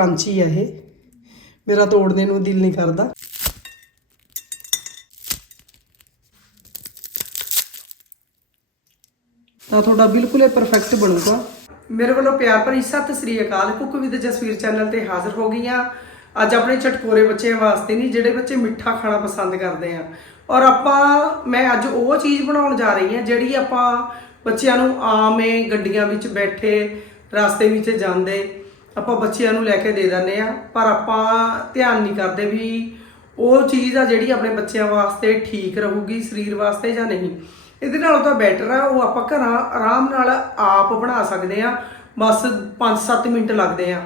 Crunchy ਹੈ ਇਹ। ਮੇਰਾ ਤੋੜਨੇ ਨੂੰ ਦਿਲ ਨਹੀਂ ਕਰਦਾ। ਤਾਂ ਤੁਹਾਡਾ ਬਿਲਕੁਲ ਇਹ ਪਰਫੈਕਟ ਬਣੂਗਾ। ਮੇਰੇ ਵੱਲੋਂ ਪਿਆਰ ਭਰੀ ਸਤਿ ਸ੍ਰੀ ਅਕਾਲ। ਕੁੱਕ ਵਿਦ ਜਸਵੀਰ ਚੈਨਲ ਤੇ ਹਾਜ਼ਰ ਹੋ ਗਈ ਗਈਆਂ ਅੱਜ ਆਪਣੇ ਛਟਕੋਰੇ ਬੱਚਿਆਂ ਵਾਸਤੇ ਨਹੀਂ, ਜਿਹੜੇ ਬੱਚੇ ਮਿੱਠਾ ਖਾਣਾ ਪਸੰਦ ਕਰਦੇ ਆ। ਔਰ ਆਪਾਂ, ਮੈਂ ਅੱਜ ਉਹ ਚੀਜ਼ ਬਣਾਉਣ ਜਾ ਰਹੀ ਹਾਂ, ਜਿਹੜੀ ਆਪਾਂ ਬੱਚਿਆਂ ਨੂੰ ਆਮੇ ਗੱਡੀਆਂ ਵਿੱਚ ਬੈਠੇ, ਰਸਤੇ ਵਿੱਚ ਜਾਂਦੇ ਆਪਾਂ ਬੱਚਿਆਂ ਨੂੰ ਲੈ ਕੇ ਦੇ ਦਿੰਦੇ ਆ, ਪਰ ਆਪਾਂ ਧਿਆਨ ਨਹੀਂ ਕਰਦੇ ਵੀ ਉਹ ਚੀਜ਼ ਆ ਜਿਹੜੀ ਆਪਣੇ ਬੱਚਿਆਂ ਵਾਸਤੇ ਠੀਕ ਰਹੂਗੀ, ਸਰੀਰ ਵਾਸਤੇ ਜਾਂ ਨਹੀਂ। ਇਹਦੇ ਨਾਲੋਂ ਤਾਂ ਬੈਟਰ ਆ, ਉਹ ਆਪਾਂ ਘਰਾਂ ਆਰਾਮ ਨਾਲ ਆਪ ਬਣਾ ਸਕਦੇ ਆ, ਬਸ 5-7 ਮਿੰਟ ਲੱਗਦੇ ਆ।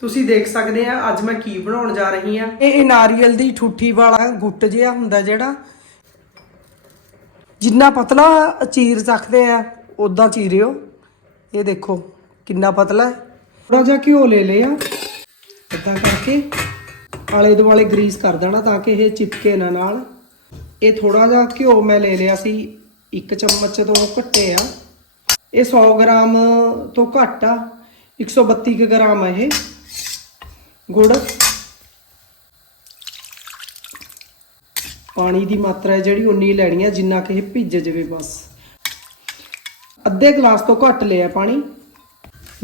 ਤੁਸੀਂ ਦੇਖ ਸਕਦੇ ਆ, ਅੱਜ ਮੈਂ ਕੀ ਬਣਾਉਣ ਜਾ ਰਹੀ ਆ। ਇਹ ਨਾਰੀਅਲ ਦੀ ਠੂਠੀ ਵਾਲਾ ਗੁੱਟ ਜਿਹਾ ਹੁੰਦਾ ਜਿਹੜਾ, ਜਿੰਨਾ ਪਤਲਾ ਚੀਰ ਸਕਦੇ ਆ ਉਦਾਂ ਚੀਰਿਓ। ਇਹ ਦੇਖੋ, ਕਿੰਨਾ ਪਤਲਾ ਹੈ। ਥੋੜਾ ਜਿਹਾ ਘਿਓ ਲੈ ਲਿਆ ਇਦਾਂ ਕਰਕੇ ਆਲੇ ਦੁਆਲੇ ਗਰੀਸ ਕਰ ਦੇਣਾ ਤਾਂ ਕਿ ਇਹ ਚਿਪਕੇ ਨਾ ਨਾਲ। ਇਹ ਥੋੜਾ ਜਿਹਾ ਘਿਓ ਮੈਂ ਲੈ ਲਿਆ ਸੀ, ਇੱਕ ਚਮਚ ਤੋਂ ਘੱਟੇ ਆ। ਇਹ 100 ਗ੍ਰਾਮ ਤੋਂ ਘੱਟ ਆ 132 ਕੁ ਗ੍ਰਾਮ ਆ ਇਹ। ਗੁੜ। ਪਾਣੀ ਦੀ ਮਾਤਰਾ ਜਿਹੜੀ ਉਨੀ ਲੈਣੀ ਹੈ ਜਿੰਨਾ ਕਿ ਇਹ ਭਿੱਜ ਜਾਵੇ ਬਸ। ਅੱਧੇ ਗਲਾਸ ਤੋਂ ਘੱਟ ਲਿਆ ਪਾਣੀ।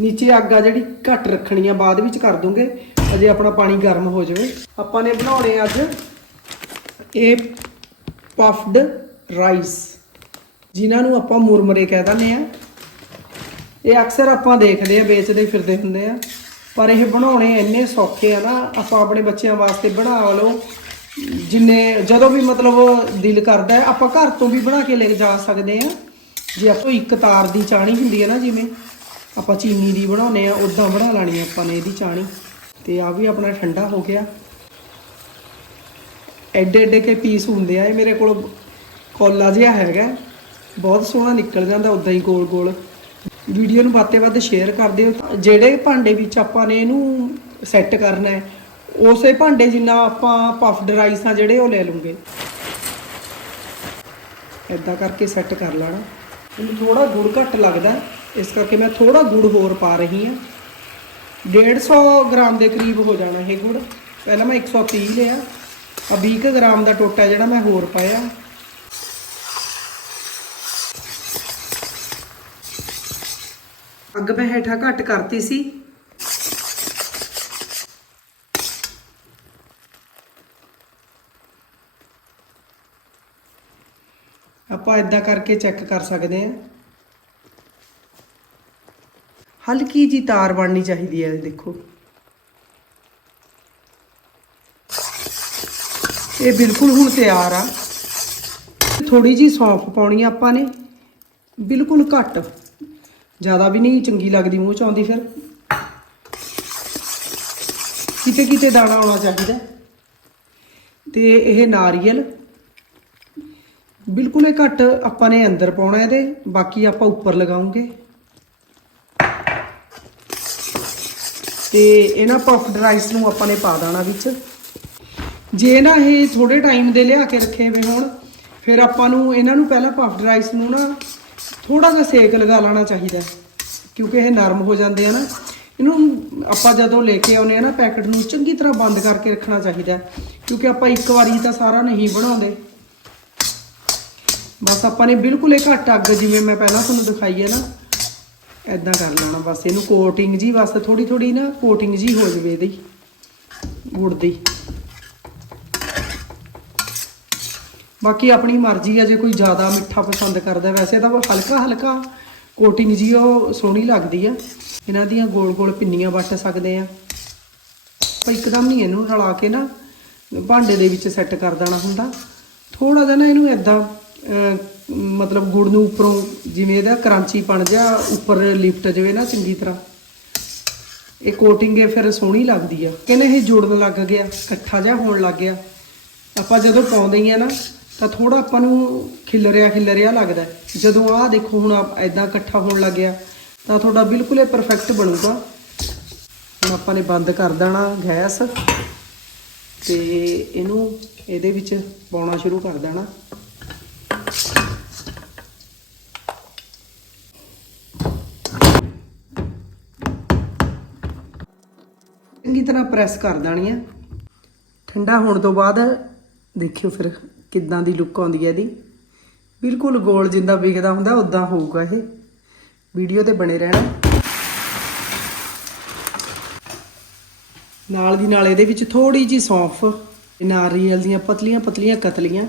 ਨੀਚੇ ਅੱਗ ਆ ਜਿਹੜੀ ਘੱਟ ਰੱਖਣੀ ਆ, ਬਾਅਦ ਵਿੱਚ ਕਰ ਦੂੰਗੇ। ਅਜੇ ਆਪਣਾ ਪਾਣੀ ਗਰਮ ਹੋ ਜਾਵੇ। ਆਪਾਂ ਨੇ ਬਣਾਉਣੇ ਅੱਜ ਇਹ ਪਫਡ ਰਾਈਸ, ਜਿਨ੍ਹਾਂ ਨੂੰ ਆਪਾਂ ਮੁਰਮਰੇ ਕਹਿ ਦਿੰਦੇ ਆ। ਇਹ ਅਕਸਰ ਆਪਾਂ ਦੇਖਦੇ ਆ, ਵੇਚਦੇ ਫਿਰਦੇ ਹੁੰਦੇ ਆ। ਪਰ ਇਹ ਬਣਾਉਣੇ ਇੰਨੇ ਸੌਖੇ ਆ ਨਾ, ਆਪਾਂ ਆਪਣੇ ਬੱਚਿਆਂ ਵਾਸਤੇ ਬਣਾ ਲਓ। ਜਿੰਨੇ, ਜਦੋਂ ਵੀ ਮਤਲਬ ਦਿਲ ਕਰਦਾ ਆਪਾਂ ਘਰ ਤੋਂ ਵੀ ਬਣਾ ਕੇ ਲੈ ਕੇ ਜਾ ਸਕਦੇ ਆ। ਜੇ ਆਪਾਂ ਇੱਕ ਤਾਰ ਦੀ ਚਾਣੀ ਹੁੰਦੀ ਹੈ ਨਾ, ਜਿਵੇਂ ਆਪਾਂ ਚੀਨੀ ਦੀ ਬਣਾਉਨੇ ਆ ਉਦਾਂ ਬਣਾ ਲੈਣੀ ਆ ਆਪਾਂ ਨੇ ਇਹਦੀ ਚਾਣੀ। ਤੇ ਆ ਵੀ ਆਪਣਾ ਠੰਡਾ ਹੋ ਗਿਆ। ਐਡੇ ਐਡੇ ਕੇ ਪੀਸ ਹੁੰਦੇ ਆ, ਇਹ ਮੇਰੇ ਕੋਲ ਕੋਲਾ ਜਿਹਾ ਹੈਗਾ। ਬਹੁਤ ਸੋਹਣਾ ਨਿਕਲ ਜਾਂਦਾ ਉਦਾਂ ਹੀ ਗੋਲ ਗੋਲ। ਵੀਡੀਓ ਨੂੰ ਵੱਧ ਤੋਂ ਵੱਧ ਸ਼ੇਅਰ ਕਰ ਦਿਓ। ਜਿਹੜੇ ਭਾਂਡੇ ਵਿੱਚ ਆਪਾਂ ਨੇ ਇਹਨੂੰ ਸੈੱਟ ਕਰਨਾ ਹੈ, ਉਸੇ ਭਾਂਡੇ ਜਿੰਨਾ ਆਪਾਂ ਪਫਡ ਰਾਈਸ ਆ ਜਿਹੜੇ ਉਹ ਲੈ ਲੂੰਗੇ। ਐਦਾਂ ਕਰਕੇ ਸੈੱਟ ਕਰ ਲੈਣਾ। ਮੈਨੂੰ ਥੋੜਾ ਗੁੜ ਘੱਟ ਲੱਗਦਾ। ਇਸ ਕਰਕੇ ਮੈਂ ਥੋੜਾ ਗੁੜ ਹੋਰ ਪਾ ਰਹੀ ਹਾਂ। 150 ਗ੍ਰਾਮ ਦੇ ਕਰੀਬ ਹੋ ਜਾਣਾ ਇਹ ਗੁੜ। ਪਹਿਲਾਂ ਮੈਂ 130 ਲਿਆ। ਆ 20 ਕੁ ਗ੍ਰਾਮ ਦਾ ਟੋਟਾ ਜਿਹੜਾ ਮੈਂ ਹੋਰ ਪਾਇਆ। ਅੱਗ ਮੈਂ ਹੇਠਾਂ ਘੱਟ ਕਰਤੀ ਸੀ। ਆਪਾਂ ਇਦਾਂ ਕਰਕੇ ਚੈੱਕ ਕਰ ਸਕਦੇ ਹਾਂ। ਹਲਕੀ ਜੀ ਤਾਰ ਬਣਨੀ ਚਾਹੀਦੀ ਹੈ, ਦੇਖੋ। ਇਹ ਬਿਲਕੁਲ ਹੁਣ ਤਿਆਰ ਆ। ਥੋੜੀ ਜੀ ਸੌਂਫ ਪਾਉਣੀ ਆ ਆਪਾਂ ਨੇ। ਬਿਲਕੁਲ ਘੱਟ। ਜ਼ਿਆਦਾ ਵੀ ਨਹੀਂ, ਚੰਗੀ ਲੱਗਦੀ ਮੂੰਹ ਚ ਆਉਂਦੀ ਫਿਰ। ਕਿਤੇ ਕਿਤੇ ਦਾਣਾ ਆਉਣਾ ਚਾਹੀਦਾ। ਤੇ ਇਹ ਨਾਰੀਅਲ। ਬਿਲਕੁਲ ਇਹ ਘੱਟ ਆਪਾਂ ਨੇ ਅੰਦਰ ਪਾਉਣਾ ਇਹਦੇ, ਬਾਕੀ ਆਪਾਂ ਉੱਪਰ ਲਗਾਉਂਗੇ। ਤੇ ਇਹਨਾਂ ਪਫਡ ਰਾਈਸ ਨੂੰ ਆਪਾਂ ਨੇ ਪਾ ਦੇਣਾ ਵਿੱਚ। ਜੇ ਨਾ ਇਹ ਥੋੜੇ ਟਾਈਮ ਦੇ ਲਿਆ ਕੇ ਰੱਖੇ ਹੋਏ ਹੋਣ, ਫਿਰ ਆਪਾਂ ਨੂੰ ਇਹਨਾਂ ਨੂੰ ਪਹਿਲਾਂ ਪਫਡ ਰਾਈਸ ਨੂੰ ਨਾ ਥੋੜਾ ਜਿਹਾ ਸੇਕ ਲਗਾ ਲੈਣਾ ਚਾਹੀਦਾ ਕਿਉਂਕਿ ਇਹ ਨਰਮ ਹੋ ਜਾਂਦੇ ਆ ਨਾ। ਇਹਨੂੰ ਆਪਾਂ ਜਦੋਂ ਲੈ ਕੇ ਆਉਨੇ ਆ ਨਾ ਪੈਕਟ ਨੂੰ ਚੰਗੀ ਤਰ੍ਹਾਂ ਬੰਦ ਕਰਕੇ ਰੱਖਣਾ ਚਾਹੀਦਾ ਕਿਉਂਕਿ ਆਪਾਂ ਇੱਕ ਵਾਰੀ ਤਾਂ ਸਾਰਾ ਨਹੀਂ ਬਣਾਉਂਦੇ। ਬਸ ਆਪਾਂ ਨੇ ਬਿਲਕੁਲ ਇਹ ਘੱਟ ਅੱਗ ਜਿਵੇਂ ਮੈਂ ਪਹਿਲਾਂ ਤੁਹਾਨੂੰ ਦਿਖਾਈ ਹੈ ਨਾ ਐਦਾਂ ਕਰ ਲੈਣਾ ਬਸ ਇਹਨੂੰ ਕੋਟਿੰਗ ਜੀ ਬਸ ਥੋੜੀ ਥੋੜੀ ਨਾ ਕੋਟਿੰਗ ਜੀ ਹੋ ਜਵੇ ਇਹਦੀ ਗੁੜ ਦੀ ਬਾਕੀ ਆਪਣੀ ਮਰਜ਼ੀ ਆ ਜੇ ਕੋਈ ਜ਼ਿਆਦਾ ਮਿੱਠਾ ਪਸੰਦ ਕਰਦਾ, ਵੈਸੇ ਤਾਂ ਉਹ ਹਲਕਾ ਹਲਕਾ ਕੋਟਿੰਗ ਜੀ ਉਹ ਸੋਹਣੀ ਲੱਗਦੀ ਆ। ਇਹਨਾਂ ਦੀਆਂ ਗੋਲ ਗੋਲ ਪਿੰਨੀਆਂ ਵੱਟ ਸਕਦੇ ਆ। ਪਰ ਇੱਕਦਮ ਨਹੀਂ ਇਹਨੂੰ ਰਲਾ ਕੇ ਨਾ ਭਾਂਡੇ ਦੇ ਵਿੱਚ ਸੈੱਟ ਕਰ ਦੇਣਾ ਹੁੰਦਾ। ਥੋੜਾ ਜਿਹਾ ਨਾ ਇਹਨੂੰ ਐਦਾਂ ਮਤਲਬ ਗੁੜ ਨੂੰ ਉੱਪਰੋਂ ਜਿਵੇਂ ਇਹਦਾ ਕਰਾਂਚੀ ਪਣ ਜਾ, ਉੱਪਰ ਲਿਫਟ ਜਾਵੇ ਨਾ ਚੰਗੀ ਤਰ੍ਹਾਂ। ਇਹ ਕੋਟਿੰਗ ਇਹ ਫਿਰ ਸੋਹਣੀ ਲੱਗਦੀ ਆ। ਕਹਿੰਦੇ ਇਹ ਜੁੜਨ ਲੱਗ ਗਿਆ, ਇਕੱਠਾ ਜਿਹਾ ਹੋਣ ਲੱਗ ਗਿਆ। ਆਪਾਂ ਜਦੋਂ ਪਾਉਂਦੇ ਹੀ ਆ ਨਾ, ਤਾਂ ਥੋੜਾ ਆਪਾਂ ਨੂੰ ਖਿਲਰਿਆ ਖਿਲਰਿਆ ਲੱਗਦਾ ਜਦੋਂ ਆਹ ਦੇਖੋ ਹੁਣ ਆਪ ਐਦਾਂ ਇਕੱਠਾ ਹੋਣ ਲੱਗ ਗਿਆ, ਤਾਂ ਤੁਹਾਡਾ ਬਿਲਕੁਲ ਇਹ ਪਰਫੈਕਟ ਬਣੂਗਾ। ਹੁਣ ਆਪਾਂ ਨੇ ਬੰਦ ਕਰ ਦੇਣਾ ਗੈਸ ਤੇ ਇਹਨੂੰ ਇਹਦੇ ਵਿੱਚ ਪਾਉਣਾ ਸ਼ੁਰੂ ਕਰ ਦੇਣਾ। ਤਰ੍ਹਾਂ ਪ੍ਰੈਸ ਕਰ ਦੇਣੀ ਆ। ਠੰਡਾ ਹੋਣ ਤੋਂ ਬਾਅਦ ਦੇਖਿਓ ਫਿਰ ਕਿੱਦਾਂ ਦੀ ਲੁੱਕ ਆਉਂਦੀ ਹੈ ਇਹਦੀ। ਬਿਲਕੁਲ ਗੋਲ ਜਿੰਦਾ ਵਿਕਦਾ ਹੁੰਦਾ ਉਦਾਂ ਹੋਊਗਾ ਇਹ। ਵੀਡੀਓ ਤੇ ਬਣੇ ਰਹਿਣਾ। ਨਾਲ ਦੀ ਨਾਲ ਇਹਦੇ ਵਿੱਚ ਥੋੜੀ ਜੀ ਸੌਂਫ, ਨਾਰੀਅਲ ਦੀਆਂ ਪਤਲੀਆਂ ਪਤਲੀਆਂ ਕਤਲੀਆਂ।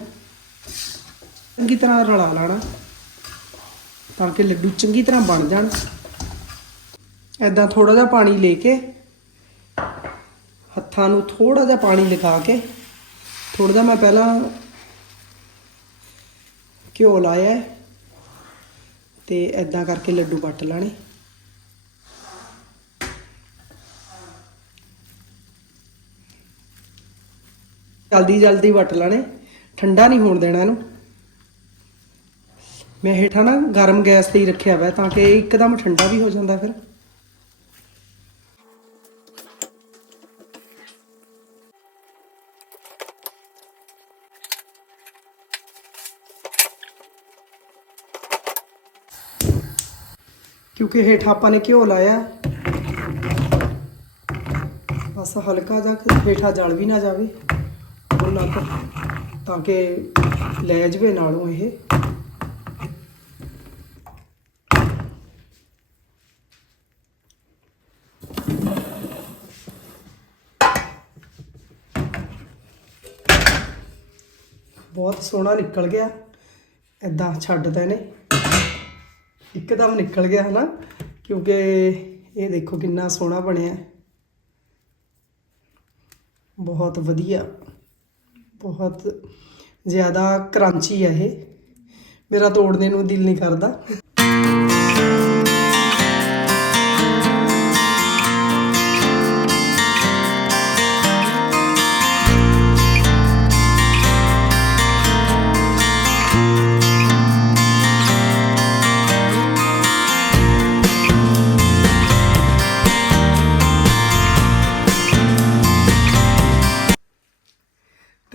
ਚੰਗੀ ਤਰ੍ਹਾਂ ਰਲਾ ਲੈਣਾ, ਤਾਂ ਕਿ ਲੱਡੂ ਚੰਗੀ ਤਰ੍ਹਾਂ ਬਣ ਜਾਣ। ਐਦਾਂ ਥੋੜਾ ਜਿਹਾ ਪਾਣੀ ਲੈ ਕੇ ਹੱਥਾਂ ਨੂੰ ਥੋੜਾ ਜਿਹਾ ਪਾਣੀ ਲਗਾ ਕੇ ਥੋੜਾ ਜਿਹਾ ਮੈਂ ਪਹਿਲਾਂ ਘਿਓ ਲਾਇਆ ਹੈ ਤੇ ਐਦਾਂ ਕਰਕੇ ਲੱਡੂ ਵੱਟ ਲੈਣੇ। ਜਲਦੀ ਜਲਦੀ ਵੱਟ ਲੈਣੇ, ਠੰਡਾ ਨਹੀਂ ਹੋਣ ਦੇਣਾ ਇਹਨੂੰ। ਮੈਂ ਹੇਠਾਂ ਨਾ ਗਰਮ ਗੈਸ ਤੇ ਹੀ ਰੱਖਿਆ ਹੋਇਆ ਤਾਂ ਕਿ ਇਹ ਇੱਕਦਮ ਠੰਡਾ ਵੀ ਹੋ ਜਾਂਦਾ ਫਿਰ। ਕਿਉਂਕਿ ਹੇਠਾਂ ਆਪਾਂ ਨੇ ਘਿਓ ਲਾਇਆ ਬਸ ਹਲਕਾ ਜਿਹਾ ਹੇਠਾਂ ਜਲ ਵੀ ਨਾ ਜਾਵੇ ਉਹਨਾਂ ਕੁ ਤਾਂ ਕਿ ਲੈ ਜਵੇ ਨਾਲੋਂ ਇਹ ਬਹੁਤ ਸੋਹਣਾ ਨਿਕਲ ਗਿਆ ਐਦਾਂ ਛੱਡਦਾ ਇਹਨੇ ਇੱਕਦਮ ਨਿਕਲ ਗਿਆ ਹਨਾ, ਕਿਉਂਕਿ ਇਹ ਦੇਖੋ ਕਿੰਨਾ ਸੋਹਣਾ ਬਣਿਆ। ਬਹੁਤ ਵਧੀਆ, ਬਹੁਤ ਜ਼ਿਆਦਾ ਕਰੰਚੀ ਹੈ ਇਹ। ਮੇਰਾ ਤੋੜਨੇ ਨੂੰ ਦਿਲ ਨਹੀਂ ਕਰਦਾ।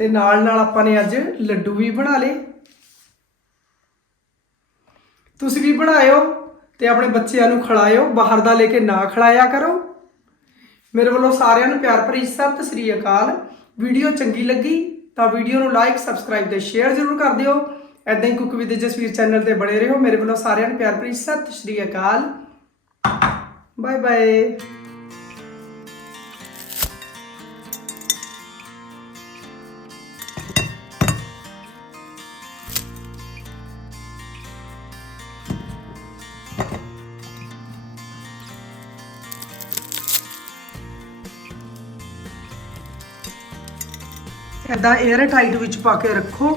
ਤੇ ਨਾਲ ਨਾਲ ਆਪਾਂ ਨੇ ਅੱਜ ਲੱਡੂ ਵੀ ਬਣਾ ਲਏ। ਤੁਸੀਂ ਵੀ ਬਣਾਇਓ ਤੇ ਆਪਣੇ ਬੱਚਿਆਂ ਨੂੰ ਖਿਲਾਇਓ, ਬਾਹਰ ਦਾ ਲੈ ਕੇ ਨਾ ਖਿਲਾਇਆ ਕਰੋ। ਮੇਰੇ ਵੱਲੋਂ ਸਾਰਿਆਂ ਨੂੰ ਪਿਆਰ ਭਰੀ ਸਤਿ ਸ੍ਰੀ ਅਕਾਲ। ਵੀਡੀਓ ਚੰਗੀ ਲੱਗੀ ਤਾਂ ਵੀਡੀਓ ਨੂੰ ਲਾਈਕ, ਸਬਸਕ੍ਰਾਈਬ ਤੇ ਸ਼ੇਅਰ ਜ਼ਰੂਰ ਕਰ ਦਿਓ। ਐਦਾਂ ਹੀ ਕੁਕ ਵਿਦ ਜਸਵੀਰ ਚੈਨਲ ਤੇ ਬਣੇ ਰਹੋ। ਮੇਰੇ ਵੱਲੋਂ ਸਾਰਿਆਂ ਨੂੰ ਪਿਆਰ ਭਰੀ ਸਤਿ ਸ੍ਰੀ ਅਕਾਲ। ਬਾਏ ਬਾਏ ਐਦਾਂ 에ਅਰ ਟਾਈਟ ਵਿੱਚ ਪਾ ਕੇ ਰੱਖੋ।